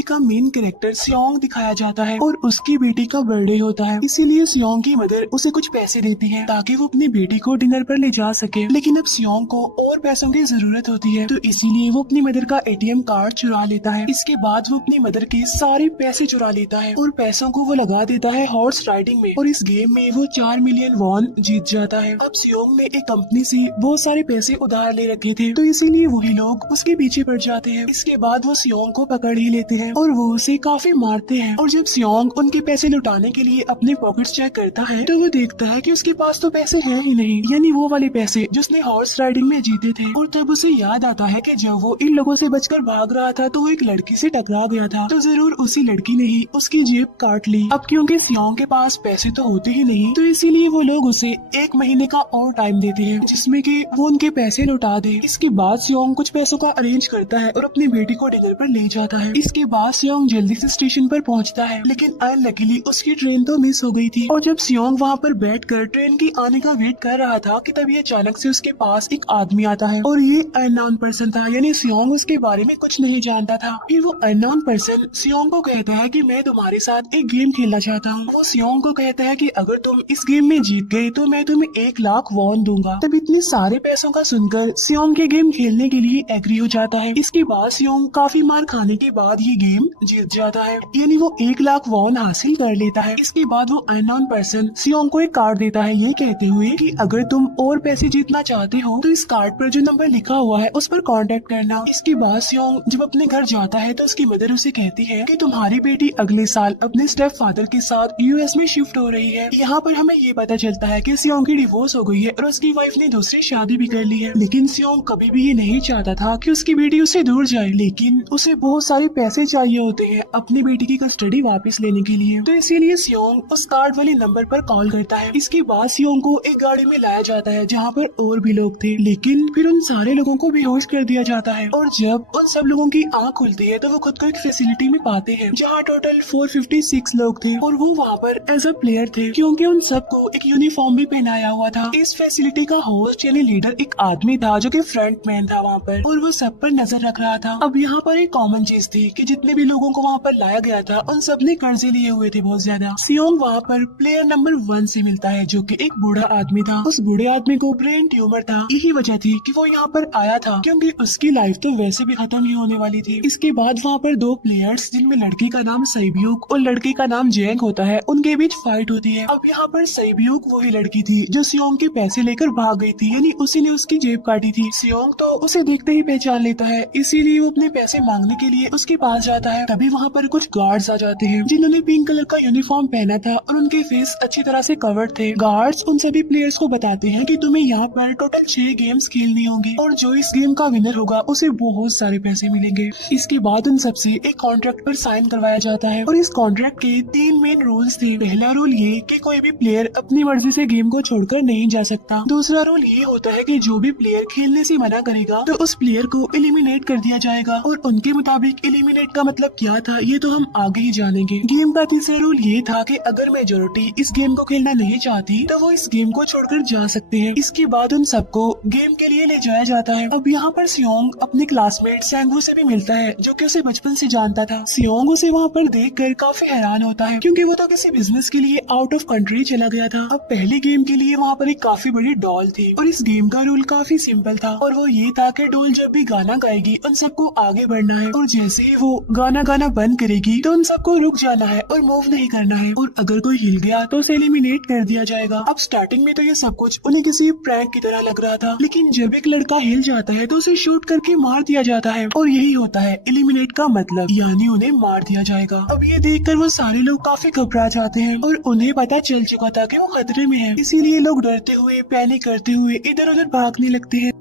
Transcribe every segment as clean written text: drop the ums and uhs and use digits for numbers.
Movie का main character सियोंग दिखाया जाता है और उसकी बेटी का बर्थडे होता है, इसीलिए सियोंग की मदर उसे कुछ पैसे देती है ताकि वो अपनी बेटी को डिनर पर ले जा सके। लेकिन अब सियोंग को और पैसों की जरूरत होती है, तो इसीलिए वो अपनी मदर का एटीएम कार्ड चुरा लेता है। इसके बाद वो अपनी मदर के सारे पैसे चुरा लेता है और पैसों को वो लगा देता है हॉर्स राइडिंग में, और इस गेम में वो 4 मिलियन वॉन जीत जाता है। अब सियोंग ने एक कंपनी से बहुत सारे पैसे उधार ले रखे थे, तो इसीलिए वही लोग उसके पीछे पड़ जाते हैं। इसके बाद वो सियोंग को पकड़ ही लेते हैं और वो उसे काफी मारते हैं। और जब सियोंग उनके पैसे लुटाने के लिए अपने पॉकेट्स चेक करता है तो वो देखता है कि उसके पास तो पैसे हैं ही नहीं, यानी वो वाले पैसे जिसने हॉर्स राइडिंग में जीते थे। और तब उसे याद आता है कि जब वो इन लोगों से बचकर भाग रहा था तो वो एक लड़की से टकरा गया था, तो जरूर उसी लड़की ने ही उसकी जेब काट ली। अब क्योंकि सियोंग के पास पैसे तो होते ही नहीं, तो इसीलिए वो लोग उसे 1 महीने का और टाइम देते हैं जिसमें कि वो उनके पैसे लौटा दे। इसके बाद सियोंग कुछ पैसों का अरेंज करता है और अपनी बेटी को डिनर पर ले जाता है। इसके बाद सियोंग जल्दी से स्टेशन पर पहुंचता है, लेकिन अनलकीली उसकी ट्रेन तो मिस हो गई थी। और जब सियोंग वहां पर बैठकर ट्रेन की आने का वेट कर रहा था कि तभी अचानक से उसके पास एक आदमी आता है और ये अननोन पर्सन था, यानी सियोंग उसके बारे में कुछ नहीं जानता था। फिर वो अननोन पर्सन सियोंग को कहता है कि मैं तुम्हारे साथ एक गेम खेलना चाहता हूँ। वो सियोंग को कहता है कि अगर तुम इस गेम में जीत गए तो मैं तुम्हें 1 लाख वॉन दूंगा। तब इतने सारे पैसों का सुनकर सियोंग के गेम खेलने के लिए एग्री हो जाता है। इसके बाद सियोंग काफी मार खाने के बाद ये गेम जीत जाता है, यानी वो 1 लाख वॉन हासिल कर लेता है। इसके बाद वो अननोन पर्सन सियोंग को एक कार्ड देता है, ये कहते हुए कि अगर तुम और पैसे जीतना चाहते हो तो इस कार्ड पर जो नंबर लिखा हुआ है उस पर कांटेक्ट करना। इसके बाद सियोंग जब अपने घर जाता है तो उसकी मदर उसे कहती है कि तुम्हारी बेटी अगले साल अपने स्टेप फादर के साथ यूएस में शिफ्ट हो रही है। यहाँ पर हमें ये पता चलता है कि सियोंग की डिवोर्स हो गई है और उसकी वाइफ ने दूसरी शादी भी कर ली है। लेकिन सियोंग कभी भी ये नहीं चाहता था कि उसकी बेटी उससे दूर जाए, लेकिन उसे बहुत सारे पैसे चाहिए होते हैं अपनी बेटी की कस्टडी वापस लेने के लिए, तो इसीलिए सियोंग उस कार्ड वाले नंबर पर कॉल करता है। इसके बाद सियोंग को एक गाड़ी में लाया जाता है जहाँ पर और भी लोग थे, लेकिन फिर उन सारे लोगों को बेहोश कर दिया जाता है। और जब उन सब लोगों की आँख खुलती है तो वो खुद को एक फैसिलिटी में पाते हैं जहाँ टोटल 456 लोग थे और वो वहाँ पर एज अ प्लेयर थे, क्योंकि उन सबको एक यूनिफॉर्म भी पहनाया हुआ था। इस फैसिलिटी का होस्ट यानी लीडर एक आदमी था जो कि फ्रंट मैन था वहाँ पर, और वो सब पर नजर रख रहा था। अब यहाँ पर एक कॉमन चीज थी कि जितने भी लोगों को वहाँ पर लाया गया था उन सब ने कर्जे लिए हुए थे बहुत ज्यादा। सियोंग वहाँ पर प्लेयर नंबर 1 से मिलता है जो कि एक बूढ़ा आदमी था। उस बूढ़े आदमी को ब्रेन ट्यूमर था, यही वजह थी कि वो यहाँ पर आया था, क्योंकि उसकी लाइफ तो वैसे भी खत्म ही होने वाली थी। इसके बाद वहाँ पर 2 प्लेयर्स जिनमें लड़की का नाम सैब्यूक और लड़के का नाम जेंग होता है, उनके बीच फाइट होती है। अब यहाँ पर सैब्यूक वही लड़की थी जो सियोंग के पैसे लेकर भाग गई थी, यानी उसी ने उसकी जेब काटी थी। सियोंग तो उसे देखते ही पहचान लेता है, इसीलिए वो अपने पैसे मांगने के लिए उसके पास जाता है। तभी वहाँ पर कुछ गार्ड्स आ जाते हैं जिन्होंने पिंक कलर का यूनिफॉर्म पहना था और उनके फेस अच्छी तरह से कवर्ड थे। गार्ड्स उन सभी प्लेयर्स को बताते हैं कि तुम्हें यहाँ पर टोटल 6 गेम्स खेलनी होंगी और जो इस गेम का विनर होगा उसे बहुत सारे पैसे मिलेंगे। इसके बाद उन सबसे एक कॉन्ट्रैक्ट पर साइन करवाया जाता है और इस कॉन्ट्रैक्ट के 3 मेन रूल्स थे। पहला रूल ये कि कोई भी प्लेयर अपनी मर्जी से गेम को छोड़कर नहीं जा सकता। दूसरा रूल ये होता है कि जो भी प्लेयर खेलने से मना करेगा तो उस प्लेयर को एलिमिनेट कर दिया जाएगा, और उनके मुताबिक एलिमिनेट का मतलब क्या था ये तो हम आगे ही जानेंगे। गेम का तीसरा रूल ये था कि अगर मेजोरिटी इस गेम को खेलना नहीं चाहती तो वो इस गेम को छोड़कर जा सकते हैं। इसके बाद उन सबको गेम के लिए ले जाया जाता है। अब यहाँ पर सियोंग अपने क्लासमेट सैंगू से भी मिलता है जो कि उसे बचपन से जानता था। सियोंग उसे वहाँ पर देखकर काफी हैरान होता है क्योंकि वो तो किसी बिजनेस के लिए आउट ऑफ कंट्री चला गया था। अब पहले गेम के लिए वहाँ पर एक काफी बड़ी डॉल थी और इस गेम का रूल काफी सिंपल था, और वो ये था कि डॉल जब भी गाना गाएगी उन सबको आगे बढ़ना है, और जैसे ही वो गाना बंद करेगी तो उन सबको रुक जाना है और मूव नहीं करना है, और अगर कोई हिल गया तो उसे एलिमिनेट कर दिया जाएगा। अब स्टार्टिंग में तो ये सब कुछ उन्हें किसी प्रैंक की तरह लग रहा था, लेकिन जब एक लड़का हिल जाता है तो उसे शूट करके मार दिया जाता है, और यही होता है एलिमिनेट का मतलब, यानी उन्हें मार दिया जाएगा। अब ये देखकर वो सारे लोग काफी घबरा जाते हैं और उन्हें पता चल चुका था कि वो खतरे में है, इसीलिए लोग डरते हुए पैनिक करते हुए इधर उधर भागने लगते हैं।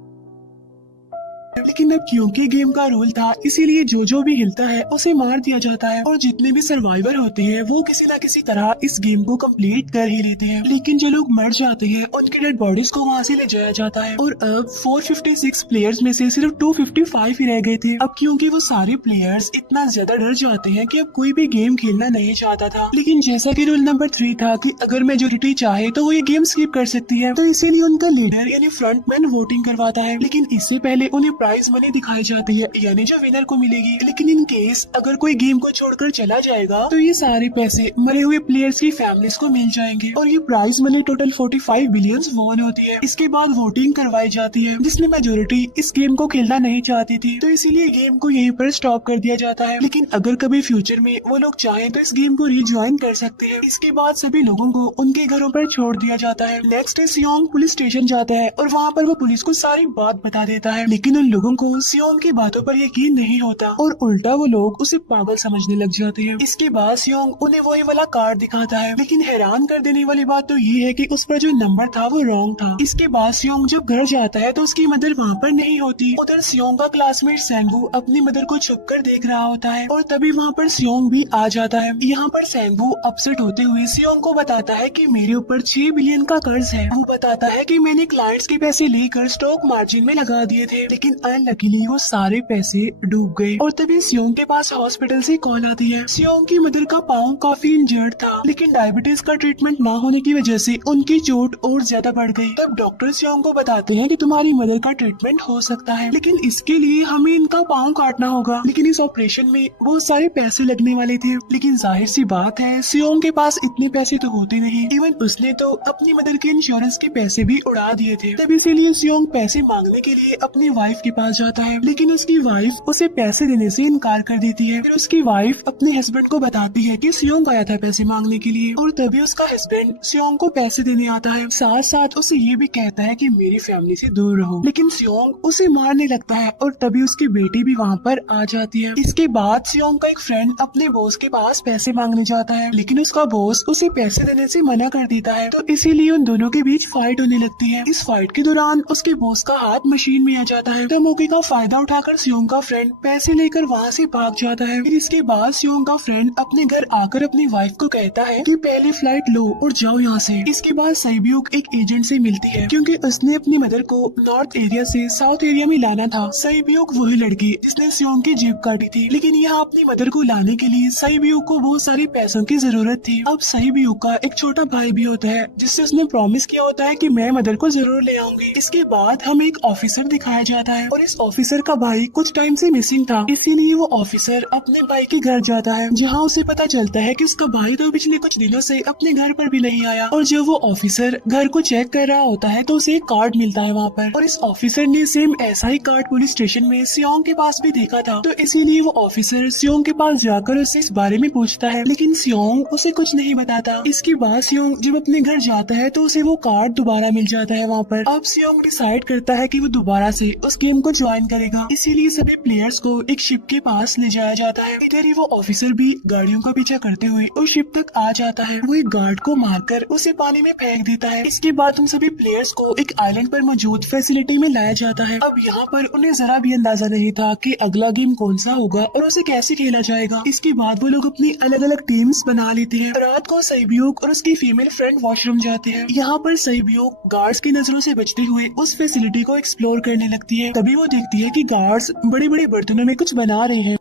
लेकिन अब क्योंकि गेम का रूल था इसीलिए जो भी हिलता है उसे मार दिया जाता है, और जितने भी सर्वाइवर होते हैं वो किसी न किसी तरह इस गेम को कंप्लीट कर ही लेते हैं। लेकिन जो लोग मर जाते हैं उनकी डेड बॉडीज को वहाँ से ले जाया जाता है, और अब 456 प्लेयर्स में से सिर्फ 255 ही रह गए थे। अब क्योंकि वो सारे प्लेयर्स इतना ज्यादा डर जाते हैं कि अब कोई भी गेम खेलना नहीं चाहता था। लेकिन जैसा कि रूल नंबर 3 था कि अगर मेजोरिटी चाहे तो वो ये गेम स्किप कर सकती है, तो इसीलिए उनका लीडर यानी फ्रंटमैन वोटिंग करवाता है। लेकिन इससे पहले उन्हें प्राइज मनी दिखाई जाती है, यानी जो विनर को मिलेगी। लेकिन इन केस अगर कोई गेम को छोड़कर चला जाएगा तो ये सारे पैसे मरे हुए प्लेयर्स की फैमिलीज को मिल जाएंगे। और ये prize money total 45 billion won होती है। इसके बाद वोटिंग करवाई जाती है, जिसमें मेजोरिटी इस गेम को खेलना नहीं चाहती थी, तो इसीलिए गेम को यहीं पर स्टॉप कर दिया जाता है। लेकिन अगर कभी फ्यूचर में वो लोग चाहें तो इस गेम को रिज्वाइन कर सकते हैं। इसके बाद सभी लोगों को उनके घरों पर छोड़ दिया जाता है। नेक्स्ट सियोंग पुलिस स्टेशन जाता है और वहाँ पर वो पुलिस को सारी बात बता देता है। लेकिन उन लोगों को सियोंग की बातों पर यकीन नहीं होता और उल्टा वो लोग उसे पागल समझने लग जाते हैं। इसके बाद सियोंग उन्हें वही वाला कार्ड दिखाता है, लेकिन हैरान कर देने वाली बात तो ये है कि उस पर जो नंबर था वो रॉन्ग था। इसके बाद सियोंग जब घर जाता है तो उसकी मदर वहाँ पर नहीं होती। उधर सियोंग का क्लासमेट सेंगू अपनी मदर को छुपकर देख रहा होता है और तभी वहाँ पर सियोंग भी आ जाता है। यहाँ पर सेंगू अपसेट होते हुए सियोंग को बताता है कि मेरे ऊपर 6 बिलियन का कर्ज है। वो बताता है कि मैंने क्लाइंट्स के पैसे लेकर स्टॉक मार्जिन में लगा दिए थे, लेकिन अनलकीली वो सारे पैसे डूब गए। और तभी सियोंग के पास हॉस्पिटल से कॉल आती है। सियोंग की मदर का पाँव काफी इंजर्ड था, लेकिन डायबिटीज का ट्रीटमेंट ना होने की वजह से उनकी चोट और ज्यादा बढ़ गई। तब डॉक्टर सियोंग को बताते हैं कि तुम्हारी मदर का ट्रीटमेंट हो सकता है, लेकिन इसके लिए हमें इनका पाँव काटना होगा। लेकिन इस ऑपरेशन में बहुत सारे पैसे लगने वाले थे। लेकिन जाहिर सी बात है सियोंग के पास इतने पैसे तो होते नहीं। इवन उसने तो अपनी मदर के इंश्योरेंस के पैसे भी उड़ा दिए थे। तब इसीलिए सियोंग पैसे मांगने के लिए अपनी वाइफ के पास जाता है, लेकिन उसकी वाइफ उसे पैसे देने से इनकार कर देती है। फिर उसकी वाइफ अपने हस्बैंड को बताती है कि सियोंग आया था पैसे मांगने के लिए, और तभी उसका हस्बैंड सियोंग को पैसे देने आता है। साथ साथ उसे ये भी कहता है कि मेरी फैमिली से दूर रहो। लेकिन सियोंग उसे मारने लगता है और तभी उसकी बेटी भी वहाँ पर आ जाती है। इसके बाद सियोंग का एक फ्रेंड अपने बॉस के पास पैसे मांगने जाता है, लेकिन उसका बॉस उसे पैसे देने से मना कर देता है। तो इसीलिए उन दोनों के बीच फाइट होने लगती है। इस फाइट के दौरान उसके बॉस का हाथ मशीन में आ जाता है। तो मौके का फायदा उठाकर सियोंग का फ्रेंड पैसे लेकर वहाँ से भाग जाता है। फिर इसके बाद सियोंग का फ्रेंड अपने घर आकर अपनी वाइफ को कहता है कि पहले फ्लाइट लो और जाओ यहाँ से। इसके बाद सईब्यूक एक एजेंट से मिलती है, क्योंकि उसने अपनी मदर को नॉर्थ एरिया से साउथ एरिया में लाना था। सईब्यूक वही लड़की जिसने सियोंग की जेब काटी थी, लेकिन यहाँ अपनी मदर को लाने के लिए सईब्यूक को बहुत सारे पैसों की जरूरत थी। अब सईब्यूक का एक छोटा भाई भी होता है, जिससे उसने प्रॉमिस किया होता है कि मैं मदर को जरूर ले आऊंगी। इसके बाद हमें एक ऑफिसर दिखाया जाता है और इस ऑफिसर का भाई कुछ टाइम से मिसिंग था, इसीलिए वो ऑफिसर अपने भाई के घर जाता है, जहाँ उसे पता चलता है कि उसका भाई तो पिछले कुछ दिनों से अपने घर पर भी नहीं आया। और जब वो ऑफिसर घर को चेक कर रहा होता है तो उसे एक कार्ड मिलता है वहाँ पर, और इस ऑफिसर ने सेम ऐसा ही कार्ड पुलिस स्टेशन में सियोंग के पास भी देखा था। तो इसीलिए वो ऑफिसर सियोंग के पास जाकर उससे इस बारे में पूछता है, लेकिन सियोंग उसे कुछ नहीं बताता। इसके बाद सियोंग जब अपने घर जाता है तो उसे वो कार्ड दोबारा मिल जाता है वहाँ पर। अब सियोंग डिसाइड करता है कि वो दोबारा से उस गेम को ज्वाइन करेगा, इसीलिए सभी प्लेयर्स को एक शिप के पास ले जाया जाता है। इधर ही वो ऑफिसर भी गाड़ियों का पीछा करते हुए उस शिप तक आ जाता है। वो एक गार्ड को मारकर उसे पानी में फेंक देता है। इसके बाद उन सभी प्लेयर्स को एक आइलैंड पर मौजूद फैसिलिटी में लाया जाता है। अब यहाँ पर उन्हें जरा भी अंदाजा नहीं था कि अगला गेम कौन सा होगा और उसे कैसे खेला जाएगा। इसके बाद वो लोग अपनी अलग अलग टीम्स बना लेते हैं। रात को सईब्यूक और उसकी फीमेल फ्रेंड वॉशरूम जाते हैं। यहाँ पर सईब्यूक गार्ड्स की नजरों से बचते हुए उस फैसिलिटी को एक्सप्लोर करने लगती है। तभी वो देखती है कि गार्ड्स बड़े बड़े बर्तनों में कुछ बना रहे हैं,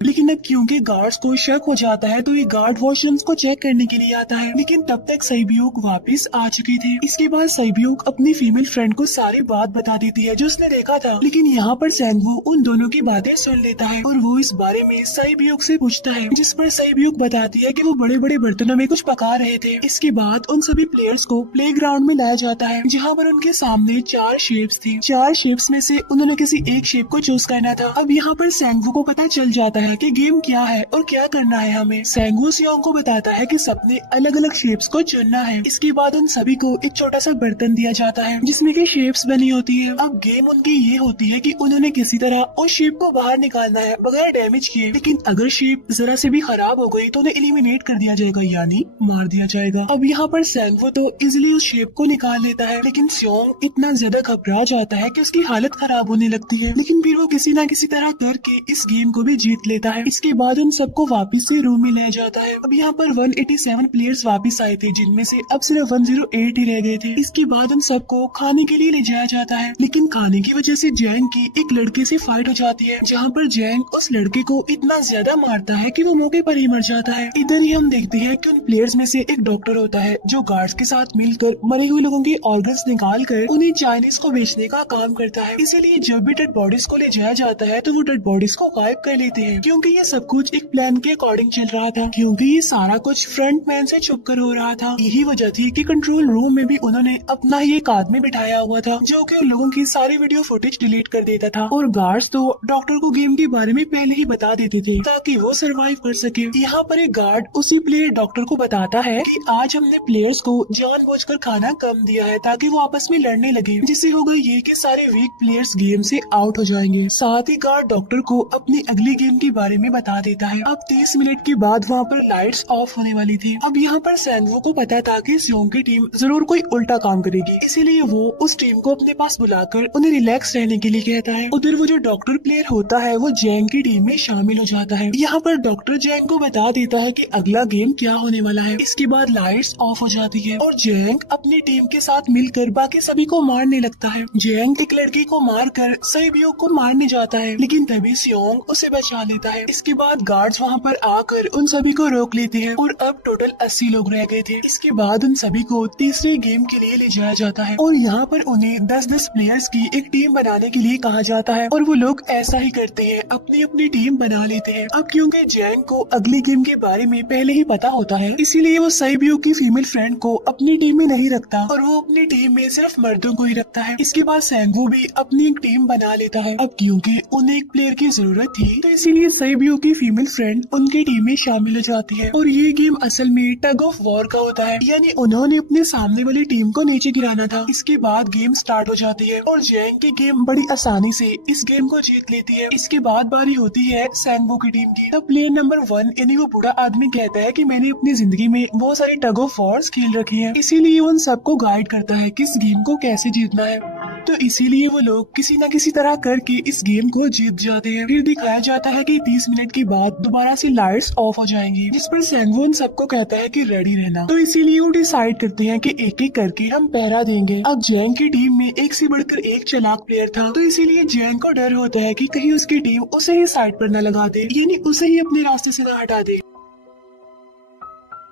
लेकिन अब क्योंकि गार्ड्स को शक हो जाता है तो ये गार्ड वॉशरूम्स को चेक करने के लिए आता है। लेकिन तब तक सईब्यूक वापस आ चुकी थी। इसके बाद सईब्यूक अपनी फीमेल फ्रेंड को सारी बात बता देती है जो उसने देखा था। लेकिन यहाँ पर सेंगू उन दोनों की बातें सुन लेता है और वो इस बारे में सईब्यूक से पूछता है, जिस पर सईब्यूक बताती है कि वो बड़े बड़े बर्तनों में कुछ पका रहे थे। इसके बाद उन सभी प्लेयर्स को प्ले ग्राउंड में लाया जाता है, जहाँ पर उनके सामने 4 शेप्स थी। 4 शेप्स में से उन्होंने किसी एक शेप को चूज करना था। अब यहाँ पर सेंगू को पता चल जाता है कि गेम क्या है और क्या करना है हमें। सेंगू सियोंग को बताता है कि सबने अलग अलग शेप्स को चुनना है। इसके बाद उन सभी को एक छोटा सा बर्तन दिया जाता है जिसमें की शेप्स बनी होती है। अब गेम उनकी ये होती है कि उन्होंने किसी तरह उस शेप को बाहर निकालना है बगैर डैमेज किए। लेकिन अगर शेप जरा से भी खराब हो गई तो उन्हें एलिमिनेट कर दिया जाएगा, यानी मार दिया जाएगा। अब यहाँ पर सेंगू तो इजिली उस शेप को निकाल लेता है, लेकिन सियोंग इतना ज्यादा घबरा जाता है कि उसकी हालत खराब होने लगती है। लेकिन फिर वो किसी न किसी तरह करके इस गेम को भी जीत लेता है। इसके बाद उन सबको वापस से रूम में लाया जाता है। अब यहाँ पर 187 प्लेयर्स वापस आए थे, जिनमें से अब सिर्फ 108 ही रह गए थे। इसके बाद उन सबको खाने के लिए ले जाया जाता है, लेकिन खाने की वजह से जैंग की एक लड़के से फाइट हो जाती है, जहाँ पर जैंग उस लड़के को इतना ज्यादा मारता है कि वो मौके पर ही मर जाता है। इधर ही हम देखते हैं कि उन प्लेयर्स में से एक डॉक्टर होता है जो गार्ड्स के साथ मिलकर मरे हुए लोगों के ऑर्गन्स निकाल कर उन्हें चाइनीज को बेचने का काम करता है। इसीलिए जब भी डेड बॉडीज को ले जाया जाता है तो वो डेड बॉडीज को गायब कर लेते हैं, क्योंकि ये सब कुछ एक प्लान के अकॉर्डिंग चल रहा था, क्योंकि ये सारा कुछ फ्रंट मैन से छुप कर हो रहा था। यही वजह थी कि कंट्रोल रूम में भी उन्होंने अपना ही एक आदमी बिठाया हुआ था जो कि उन लोगों की सारी वीडियो फुटेज डिलीट कर देता था, और गार्ड्स तो डॉक्टर को गेम के बारे में पहले ही बता देते थे ताकि वो सरवाइव कर सके। यहाँ पर एक गार्ड उसी प्लेयर डॉक्टर को बताता है कि आज हमने प्लेयर्स को जानबूझकर खाना कम दिया है ताकि वो आपस में लड़ने लगे, जिससे होगा ये कि सारे वीक प्लेयर्स गेम से आउट हो जाएंगे। साथ ही गार्ड डॉक्टर को अपनी अगली गेम के बारे में बता देता है। अब 30 मिनट के बाद वहाँ पर लाइट्स ऑफ होने वाली थी। अब यहाँ पर सैंगवो को पता था कि सियोंग की टीम जरूर कोई उल्टा काम करेगी, इसीलिए वो उस टीम को अपने पास बुलाकर उन्हें रिलैक्स रहने के लिए कहता है। उधर वो जो डॉक्टर प्लेयर होता है वो जैंग की टीम में शामिल हो जाता है। यहाँ पर डॉक्टर जैंग को बता देता है कि अगला गेम क्या होने वाला है। इसके बाद लाइट्स ऑफ हो जाती है और जैंग अपनी टीम के साथ मिलकर बाकी सभी को मारने लगता है। जैंग एक लड़की को मारकर सैबियो को मारने जाता है, लेकिन तभी सियोंग उसे बचा लेता है। इसके बाद गार्ड्स वहाँ पर आकर उन सभी को रोक लेते हैं और अब टोटल 80 लोग रह गए थे। इसके बाद उन सभी को तीसरे गेम के लिए ले जाया जाता है और यहाँ पर उन्हें 10-10 प्लेयर्स की एक टीम बनाने के लिए कहा जाता है, और वो लोग ऐसा ही करते हैं, अपनी अपनी टीम बना लेते हैं। अब क्योंकि जैंग को अगली गेम के बारे में पहले ही पता होता है, इसीलिए वो सैबियो की फीमेल फ्रेंड को अपनी टीम में नहीं रखता और वो अपनी टीम में सिर्फ मर्दों को ही रखता है। इसके बाद सैंगवो भी अपनी एक टीम बना लेता है। अब क्योंकि उन्हें एक प्लेयर की जरूरत थी, तो इसीलिए सैबियो की फीमेल फ्रेंड उनकी टीम में शामिल हो जाती है। और ये गेम असल में टग ऑफ वॉर का होता है, यानी उन्होंने अपने सामने वाली टीम को नीचे गिराना था। इसके बाद गेम स्टार्ट हो जाती है और जैंग की गेम बड़ी आसानी से इस गेम को जीत लेती है। इसके बाद बारी होती है सैंगवो की टीम की। तब प्लेयर नंबर 1 यानी वो बूढ़ा आदमी कहता है कि मैंने अपनी जिंदगी में बहुत सारी टग ऑफ वॉर्स खेल रखी है, इसीलिए उन सबको गाइड करता है कि इस गेम को कैसे जीतना है। तो इसीलिए वो लोग किसी न किसी तरह करके इस गेम को जीत जाते हैं। फिर दिखाया जाता है कि 30 मिनट के बाद दोबारा से लाइट्स ऑफ हो जाएंगी, जिस पर सैंगवो उन सबको कहता है कि रेडी रहना। तो इसीलिए वो डिसाइड करते हैं कि एक एक करके हम पहरा देंगे। अब जैंग की टीम में एक से बढ़कर एक चालाक प्लेयर था, तो इसीलिए जैंग को डर होता है कि कहीं उसकी टीम उसे ही साइड पर न लगा दे, यानी उसे ही अपने रास्ते से न हटा दे।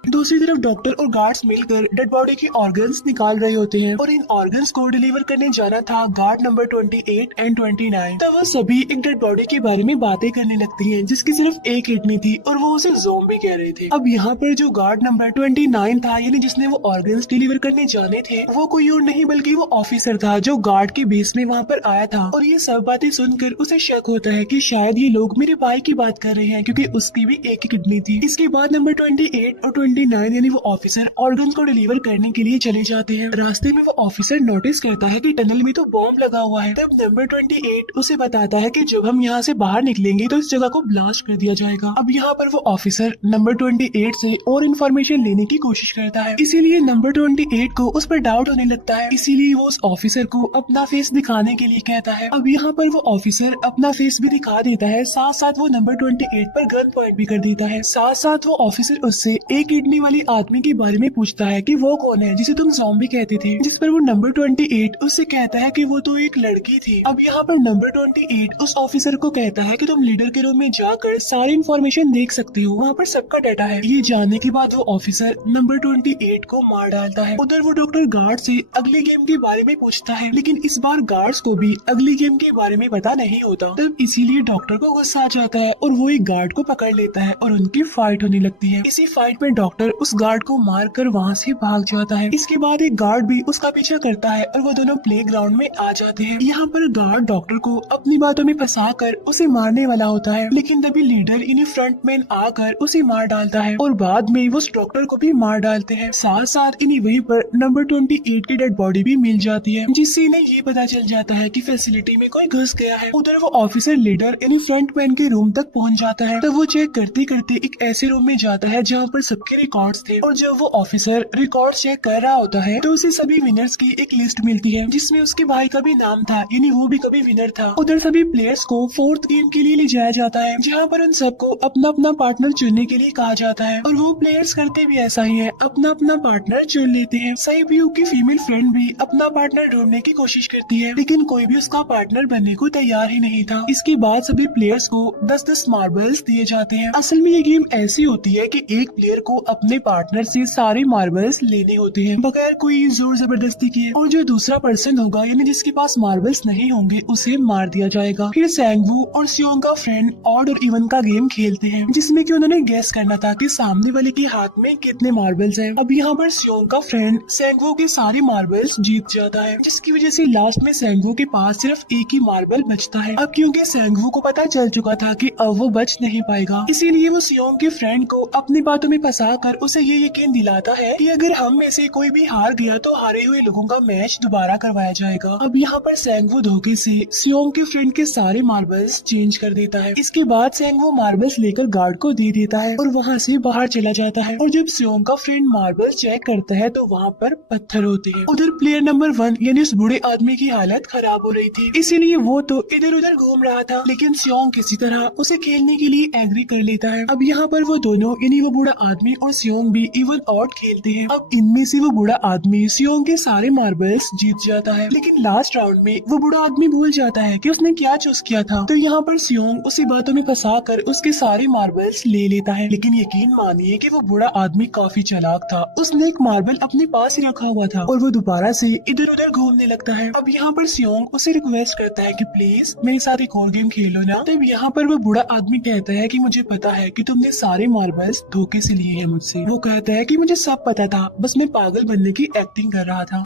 दूसरी तरफ डॉक्टर और गार्ड्स मिलकर डेड बॉडी के ऑर्गन्स निकाल रहे होते हैं और इन ऑर्गन्स को डिलीवर करने जाना था गार्ड नंबर 28 एंड 29। तब वो सभी एक डेड बॉडी के बारे में बातें करने लगती हैं, जिसकी सिर्फ एक किडनी थी और वो उसे ज़ॉम्बी कह रहे थे। अब यहाँ पर जो गार्ड नंबर 29 था, यानी जिसने वो ऑर्गन्स डिलीवर करने जाने थे, वो कोई और नहीं बल्कि वो ऑफिसर था जो गार्ड के बेस में वहाँ पर आया था। और ये सब बातें सुनकर उसे शक होता है कि शायद ये लोग मेरे भाई की बात कर रहे हैं, क्योंकि उसकी भी एक ही किडनी थी। इसके बाद नंबर 28 और 29 यानी वो ऑफिसर ऑर्गन को डिलीवर करने के लिए चले जाते हैं। रास्ते में वो ऑफिसर नोटिस करता है कि टनल में तो बॉम्ब लगा हुआ है। तब नंबर 28 उसे बताता है कि जब हम यहाँ से बाहर निकलेंगे तो इस जगह को ब्लास्ट कर दिया जाएगा। अब यहाँ पर वो ऑफिसर नंबर 28 से और इन्फॉर्मेशन लेने की कोशिश करता है, इसीलिए नंबर 28 को उस पर डाउट होने लगता है। इसीलिए वो उस ऑफिसर को अपना फेस दिखाने के लिए कहता है। अब यहाँ पर वो ऑफिसर अपना फेस भी दिखा देता है, साथ साथ वो नंबर 28 पर गन पॉइंट भी कर देता है। साथ साथ वो ऑफिसर उससे एक किडनी वाली आदमी के बारे में पूछता है कि वो कौन है जिसे तुम ज़ॉम्बी कहते थे, जिस पर वो नंबर 28 उससे कहता है कि वो तो एक लड़की थी। अब यहाँ पर नंबर 28 उस ऑफिसर को कहता है कि तुम लीडर के रूम में जाकर सारी इन्फॉर्मेशन देख सकते हो, वहाँ पर सबका डाटा है। ये जानने के बाद वो ऑफिसर नंबर 28 को मार डालता है। उधर वो डॉक्टर गार्ड से अगले गेम के बारे में पूछता है, लेकिन इस बार गार्ड्स को भी अगली गेम के बारे में पता नहीं होता। तब इसीलिए डॉक्टर को गुस्सा आ जाता है और वो एक गार्ड को पकड़ लेता है और उनकी फाइट होने लगती है। इसी फाइट में डॉक्टर उस गार्ड को मारकर वहाँ से भाग जाता है। इसके बाद एक गार्ड भी उसका पीछा करता है और वो दोनों प्लेग्राउंड में आ जाते हैं। यहाँ पर गार्ड डॉक्टर को अपनी बातों में फंसाकर उसे मारने वाला होता है, लेकिन तभी लीडर यानी फ्रंटमैन आकर उसे मार डालता है और बाद में वो उस डॉक्टर को भी मार डालते हैं। साथ साथ इन्हीं वहीं पर नंबर 28 की डेड बॉडी भी मिल जाती है, जिससे इन्हें ये पता चल जाता है कि फैसिलिटी में कोई घुस गया है। उधर वो ऑफिसर लीडर यानी फ्रंटमैन के रूम तक पहुँच जाता है। तब वो चेक करते करते एक ऐसे रूम में जाता है जहाँ पर सबके रिकॉर्ड्स थे और जब वो ऑफिसर रिकॉर्ड चेक कर रहा होता है तो उसे सभी विनर्स की एक लिस्ट मिलती है जिसमें उसके भाई का भी नाम था, यानी वो भी कभी विनर था। उधर सभी प्लेयर्स को फोर्थ गेम के लिए ले जाया जाता है जहाँ पर उन सबको अपना अपना पार्टनर चुनने के लिए कहा जाता है और वो प्लेयर्स करते भी ऐसा ही है, अपना अपना पार्टनर चुन लेते हैं। साइबियू की फीमेल फ्रेंड भी अपना पार्टनर ढूंढने की कोशिश करती है लेकिन कोई भी उसका पार्टनर बनने को तैयार ही नहीं था। इसके बाद सभी प्लेयर्स को 10-10 मार्बल्स दिए जाते हैं। असल में ये गेम ऐसी होती है कि एक प्लेयर को अपने पार्टनर से सारे मार्बल्स लेने होते हैं बगैर कोई जोर जबरदस्ती किए और जो दूसरा पर्सन होगा यानी जिसके पास मार्बल्स नहीं होंगे उसे मार दिया जाएगा। फिर सैंगवू और सियोंग का फ्रेंड ऑड और इवन का गेम खेलते हैं जिसमें कि उन्होंने गेस करना था कि सामने वाले के हाथ में कितने मार्बल्स हैं। अब यहाँ पर सियोंग का फ्रेंड सैंगवू के सारे मार्बल्स जीत जाता है जिसकी वजह से लास्ट में सैंगवू के पास सिर्फ एक ही मार्बल बचता है। अब क्योंकि सैंगवू को पता चल चुका था कि अब वो बच नहीं पाएगा इसीलिए वो सियोंग के फ्रेंड को अपनी बातों में फंसा कर उसे ये यकीन दिलाता है कि अगर हम में से कोई भी हार गया तो हारे हुए लोगों का मैच दोबारा करवाया जाएगा। अब यहाँ पर सैंगवू धोखे से सियोंग के फ्रेंड के सारे मार्बल्स चेंज कर देता है। इसके बाद सैंगवू मार्बल्स लेकर गार्ड को दे देता है और वहाँ से बाहर चला जाता है और जब सियोंग का फ्रेंड मार्बल्स चेक करता है तो वहाँ पर पत्थर होते हैं। उधर प्लेयर नंबर 1 यानी उस बूढ़े आदमी की हालत खराब हो रही थी इसीलिए वो तो इधर उधर घूम रहा था लेकिन सियोंग किसी तरह उसे खेलने के लिए एग्री कर लेता है। अब यहाँ पर वो दोनों यानी वो बूढ़ा आदमी और सियोंग भी इवन ऑड खेलते हैं। अब इनमें से वो बूढ़ा आदमी सियोंग के सारे मार्बल्स जीत जाता है लेकिन लास्ट राउंड में वो बूढ़ा आदमी भूल जाता है कि उसने क्या चूज किया था। तो यहाँ पर सियोंग उसी बातों में फंसा कर उसके सारे मार्बल्स ले लेता है लेकिन यकीन मानिए कि वो बूढ़ा आदमी काफी चालाक था। उसने एक मार्बल अपने पास ही रखा हुआ था और वो दोबारा से इधर उधर घूमने लगता है। अब यहाँ पर सियोंग उसे रिक्वेस्ट करता है कि प्लीज मेरे साथ एक और गेम खेलो ना। तब यहाँ पर वो बूढ़ा आदमी कहता है कि मुझे पता है कि तुमने सारे मार्बल्स धोखे से लिए हैं मुझसे। वो कहता है कि मुझे सब पता था, बस मैं पागल बनने की एक्टिंग कर रहा था।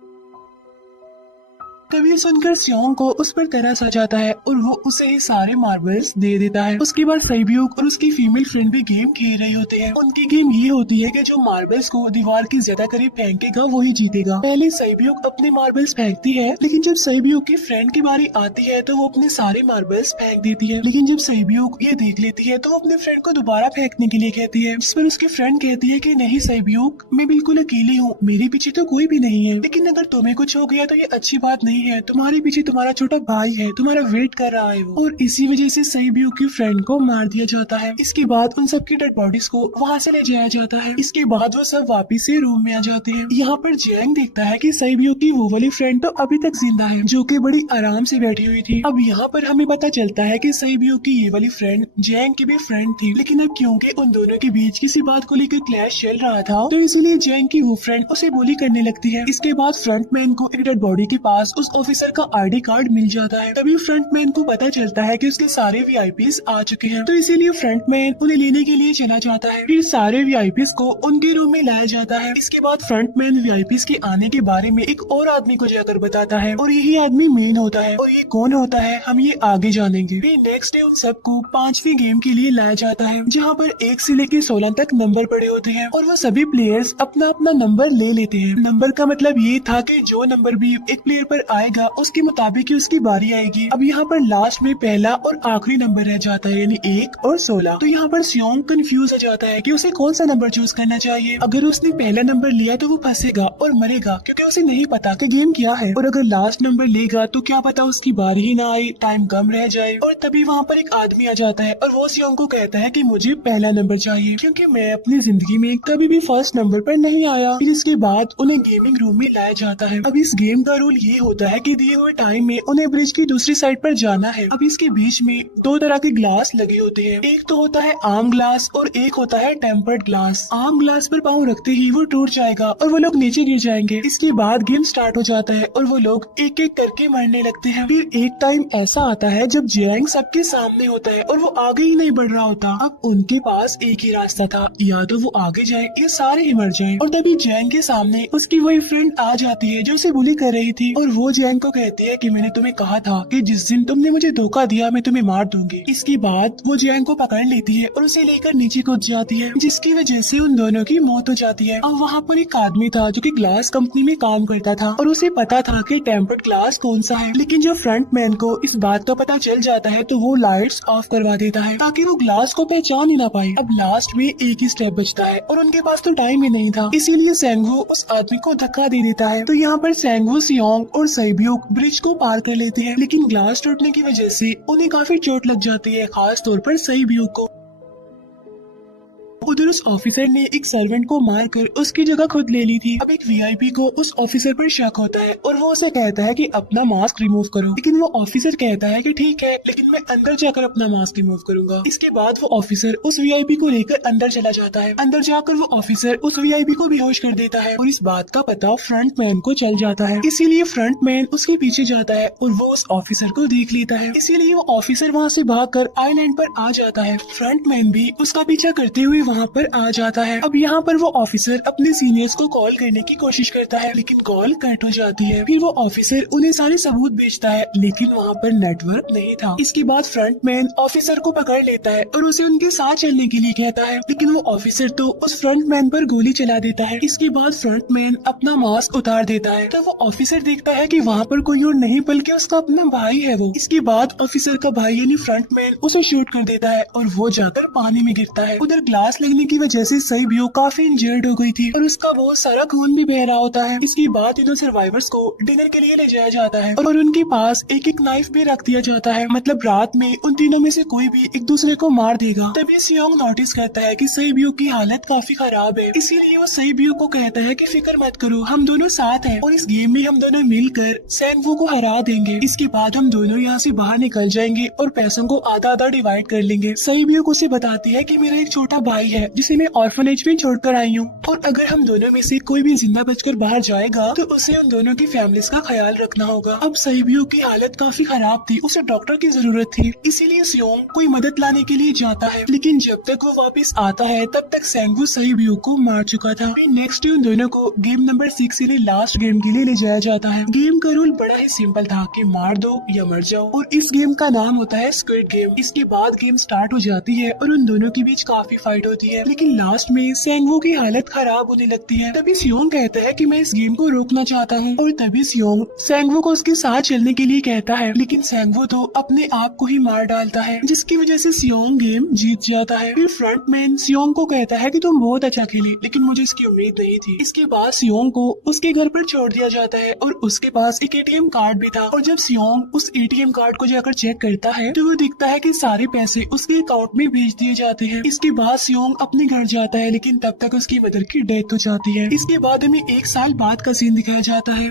तभी सुनकर सियोंग को उस पर तरस आ जाता है और वो उसे ही सारे मार्बल्स दे देता है। उसके बाद साइबियोक और उसकी फीमेल फ्रेंड भी गेम खेल रहे होते हैं। उनकी गेम ये होती है कि जो मार्बल्स को दीवार के ज्यादा करीब फेंकेगा वही जीतेगा। पहले साइबियोक अपने मार्बल्स फेंकती है लेकिन जब साइबियोक की फ्रेंड की बारी आती है तो वो अपने सारे मार्बल्स फेंक देती है लेकिन जब साइबियोक ये देख लेती है तो वो अपने फ्रेंड को दोबारा फेंकने के लिए कहती है जिस पर उसकी फ्रेंड कहती है कि नहीं साइबियोक, मैं बिल्कुल अकेली हूँ, मेरे पीछे तो कोई भी नहीं है, लेकिन अगर तुम्हें कुछ हो गया तो ये अच्छी बात नहीं है, तुम्हारे पीछे तुम्हारा छोटा भाई है, तुम्हारा वेट कर रहा है वो। और इसी वजह से साइबियोक की फ्रेंड को मार दिया जाता है। इसके बाद उन सबकी डेड बॉडीज को वहाँ से ले जाया जाता है। इसके बाद वो सब वापिस से रूम में आ जाते हैं। यहाँ पर जैंग देखता है कि साइबियोक की वो वाली फ्रेंड तो अभी तक जिंदा है जो कि बड़ी आराम से बैठी हुई थी। अब यहाँ पर हमें पता चलता है कि साइबियोक की ये वाली फ्रेंड जैंग की भी फ्रेंड थी, लेकिन अब क्योंकि उन दोनों के बीच किसी बात को लेकर क्लैश चल रहा था तो इसीलिए जैंग की वो फ्रेंड उसे बोली करने लगती है। इसके बाद फ्रंटमैन को एक डेड बॉडी के पास उस ऑफिसर का आईडी कार्ड मिल जाता है। तभी फ्रंटमैन को पता चलता है कि उसके सारे वीआईपीज आ चुके हैं, तो इसीलिए फ्रंटमैन उन्हें लेने के लिए चला जाता है। फिर सारे वीआईपीज को उनके रूम में लाया जाता है। इसके बाद फ्रंटमैन वीआईपीज के आने के बारे में एक और आदमी को जाकर बताता है और यही आदमी मेन होता है। और ये कौन होता है हम ये आगे जानेंगे। फिर नेक्स्ट डे उन सबको 5वीं गेम के लिए लाया जाता है जहाँ पर 1 से लेकर 16 तक नंबर पड़े होते हैं और वो सभी प्लेयर्स अपना अपना नंबर ले लेते हैं। नंबर का मतलब ये था कि जो नंबर भी एक प्लेयर पर आएगा उसके मुताबिक ही उसकी बारी आएगी। अब यहाँ पर लास्ट में पहला और आखिरी नंबर रह जाता है, यानी 1 और 16। तो यहाँ पर सियोंग कंफ्यूज हो जाता है कि उसे कौन सा नंबर चूज करना चाहिए। अगर उसने पहला नंबर लिया तो वो फंसेगा और मरेगा क्योंकि उसे नहीं पता कि गेम क्या है, और अगर लास्ट नंबर लेगा तो क्या पता उसकी बारी ही ना आए, टाइम कम रह जाए। और तभी वहाँ पर एक आदमी आ जाता है और वो सियोंग को कहता है कि मुझे पहला नंबर चाहिए क्योंकि मैं अपनी जिंदगी में कभी भी फर्स्ट नंबर पर नहीं आया। फिर इसके बाद उन्हें गेमिंग रूम में लाया जाता है। अब इस गेम का रूल ये होता है कि दिए हुए टाइम में उन्हें ब्रिज की दूसरी साइड पर जाना है। अब इसके बीच में 2 तरह के ग्लास लगे होते हैं, एक तो होता है आर्म ग्लास और एक होता है टेम्पर्ड ग्लास। आर्म ग्लास पर पाँव रखते ही वो टूट जाएगा और वो लोग नीचे गिर जाएंगे। इसके बाद गेम स्टार्ट हो जाता है और वो लोग एक एक करके मरने लगते हैं। फिर एक टाइम ऐसा आता है जब जैंग सबके सामने होता है और वो आगे ही नहीं बढ़ रहा होता। अब उनके पास एक ही रास्ता था, या तो वो आगे जाए या सारे ही मर जाएं। और तभी जैंग के सामने उसकी वही फ्रेंड आ जाती है जो उसे बुली कर रही थी और वो जैंग को कहती है कि मैंने तुम्हें कहा था कि जिस दिन तुमने मुझे धोखा दिया मैं तुम्हें मार दूंगी। इसके बाद वो जैंग को पकड़ लेती है और उसे लेकर नीचे कूद जाती है, जिसकी वजह से उन दोनों की मौत हो जाती है। अब वहाँ पर एक आदमी था जो कि ग्लास कंपनी में काम करता था और उसे पता था कि टेम्पर्ड ग्लास कौन सा है, लेकिन जब फ्रंट मैन को इस बात का पता चल जाता है तो वो लाइट्स ऑफ करवा देता है ताकि वो ग्लास को पहचान ही ना पाए। अब लास्ट में एक ही स्टेप बचता है और उनके पास तो टाइम ही नहीं था, इसीलिए सेंगवू उस आदमी को धक्का दे देता है। तो यहाँ पर सेंगवू, सियोंग और सैब्यूक ब्रिज को पार कर लेते हैं, लेकिन ग्लास टूटने की वजह से उन्हें काफी चोट लग जाती है, खास तौर पर सैब्यूक को। उधर उस ऑफिसर ने एक सर्वेंट को मारकर उसकी जगह खुद ले ली थी। अब एक वीआईपी को उस ऑफिसर पर शक होता है और वो उसे कहता है कि अपना मास्क रिमूव करो, लेकिन वो ऑफिसर कहता है कि ठीक है, लेकिन मैं अंदर जाकर अपना मास्क रिमूव करूंगा। इसके बाद वो ऑफिसर उस वीआईपी को लेकर अंदर चला जाता है। अंदर जाकर वो ऑफिसर उस वीआईपी को बेहोश कर देता है और इस बात का पता फ्रंट मैन को चल जाता है, इसीलिए फ्रंट मैन उसके पीछे जाता है और वो उस ऑफिसर को देख लेता है, इसीलिए वो ऑफिसर वहाँ से भागकर आइलैंड पर आ जाता है। फ्रंट मैन भी उसका पीछा करते हुए वहाँ पर आ जाता है। अब यहाँ पर वो ऑफिसर अपने सीनियर्स को कॉल करने की कोशिश करता है, लेकिन कॉल कट हो जाती है। फिर वो ऑफिसर उन्हें सारे सबूत भेजता है, लेकिन वहाँ पर नेटवर्क नहीं था। इसके बाद फ्रंट मैन ऑफिसर को पकड़ लेता है और उसे उनके साथ चलने के लिए कहता है, लेकिन वो ऑफिसर तो उस फ्रंट मैन पर गोली चला देता है। इसके बाद फ्रंट मैन अपना मास्क उतार देता है, तब वो ऑफिसर देखता है कि वहाँ पर कोई और नहीं बल्कि उसका अपना भाई है वो। इसके बाद ऑफिसर का भाई यानी फ्रंट मैन उसे शूट कर देता है और वो जाकर पानी में गिरता है। उधर ग्लास लगने की वजह से सैब्यूक काफी इंजर्ड हो गई थी और उसका बहुत सारा खून भी बह रहा होता है। इसके बाद इन सर्वाइवर्स को डिनर के लिए ले जाया जाता है और उनके पास एक एक नाइफ भी रख दिया जाता है, मतलब रात में उन तीनों में से कोई भी एक दूसरे को मार देगा। तभी सियोंग नोटिस करता है कि सैब्यूक की हालत काफी खराब है, इसीलिए वो सैब्यूक को कहता है कि फिक्र मत करो, हम दोनों साथ हैं और इस गेम में हम दोनों मिलकर सेंगवू को हरा देंगे। इसके बाद हम दोनों यहाँ से बाहर निकल जाएंगे और पैसों को आधा आधा डिवाइड कर लेंगे। सैब्यूक उसे बताती है कि मेरा एक छोटा भाई है जिसे मैं ऑर्फनेज में छोड़कर आई हूँ और अगर हम दोनों में से कोई भी जिंदा बचकर बाहर जाएगा तो उसे उन दोनों की फैमिलीज का ख्याल रखना होगा। अब सैब्यूक की हालत काफी खराब थी, उसे डॉक्टर की जरूरत थी, इसीलिए सियोंग कोई मदद लाने के लिए जाता है, लेकिन जब तक वो वापस आता है तब तक सेंगवू सैब्यूक को मार चुका था। नेक्स्ट डे उन दोनों को गेम नंबर 6 यानी लास्ट गेम के लिए ले जाया जाता है। गेम का रूल बड़ा ही सिंपल था कि मार दो या मर जाओ और इस गेम का नाम होता है स्क्विड गेम। इसके बाद गेम स्टार्ट हो जाती है और उन दोनों के बीच काफी फाइट होती है, लेकिन लास्ट में सेंगवू की हालत खराब होने लगती है। तभी सियोंग कहता है कि मैं इस गेम को रोकना चाहता हूँ और तभी सियोंग सेंगवू को उसके साथ चलने के लिए कहता है, लेकिन सेंगवू तो अपने आप को ही मार डालता है, जिसकी वजह से सियोंग गेम जीत जाता है। फिर फ्रंट मैन सियोंग को कहता है कि तुम बहुत अच्छा खेली, लेकिन मुझे इसकी उम्मीद नहीं थी। इसके बाद सियोंग को उसके घर पर छोड़ दिया जाता है और उसके पास एक एटीएम कार्ड भी था और जब सियोंग उस एटीएम कार्ड को जाकर चेक करता है तो वो दिखता है कि सारे पैसे उसके अकाउंट में भेज दिए जाते हैं। इसके बाद सियोंग अपने घर जाता है, लेकिन तब तक उसकी मदर की डेथ हो जाती है। इसके बाद हमें 1 साल बाद का सीन दिखाया जाता है,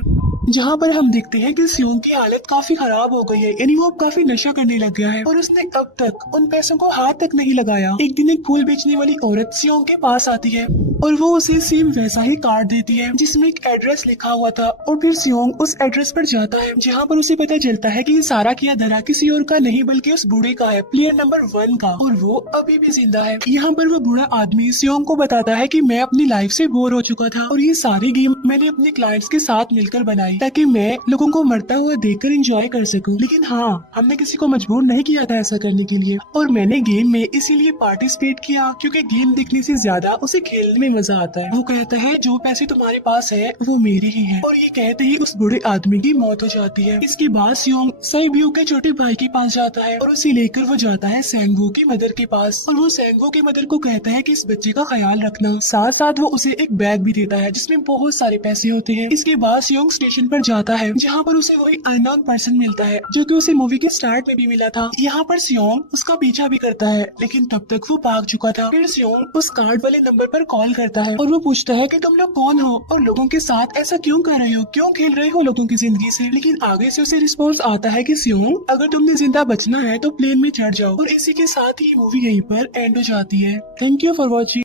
जहाँ पर हम देखते हैं कि सियोंग की हालत काफी खराब हो गई है, यानी वो अब काफी नशा करने लग गया है और उसने अब तक उन पैसों को हाथ तक नहीं लगाया। एक दिन एक फूल बेचने वाली औरत सियोंग के पास आती है और वो उसे सेम वैसा ही कार्ड देती है जिसमें एक एड्रेस लिखा हुआ था और फिर सियोंग उस एड्रेस पर जाता है, जहाँ पर उसे पता चलता है कि ये सारा किया धरा किसी और का नहीं बल्कि उस बूढ़े का है, प्लेयर नंबर 1 का, और वो अभी भी जिंदा है। यहाँ पर वो बूढ़ा आदमी सियोंग को बताता है कि मैं अपनी लाइफ से बोर हो चुका था और ये सारी गेम मैंने अपने क्लाइंट्स के साथ मिलकर बनाई ताकि मैं लोगों को मरता हुआ देखकर एंजॉय कर सकूं, लेकिन हाँ, हमने किसी को मजबूर नहीं किया था ऐसा करने के लिए और मैंने गेम में इसीलिए पार्टिसिपेट किया क्योंकि गेम देखने से ज्यादा उसे खेलने में मजा आता है। वो कहता है जो पैसे तुम्हारे पास है वो मेरे ही हैं और ये कहते ही उस बूढ़े आदमी की मौत हो जाती है। इसके बाद सियोंग सैब्यूक के छोटे भाई के पास जाता है और उसे लेकर वो जाता है सेंगवू की मदर के पास और वो सेंगवू की मदर को कहता है कि इस बच्चे का ख्याल रखना, साथ साथ वो उसे एक बैग भी देता है जिसमें बहुत सारे पैसे होते हैं। इसके बाद सियोंग स्टेशन पर जाता है जहाँ पर उसे वही अननोन पर्सन मिलता है जो कि उसे मूवी के स्टार्ट में भी मिला था। यहाँ पर सियोंग उसका पीछा भी करता है, लेकिन तब तक वो भाग चुका था। फिर सियोंग उस कार्ड वाले नंबर पर कॉल करता है और वो पूछता है कि तुम लोग कौन हो और लोगों के साथ ऐसा क्यों कर रहे हो, क्यों खेल रहे हो लोगों की जिंदगी से। लेकिन आगे से उसे रिस्पॉन्स आता है कि सियोंग अगर तुमने जिंदा बचना है तो प्लेन में चढ़ जाओ और इसी के साथ ही मूवी यहीं पर एंड हो जाती है। Thank you for watching.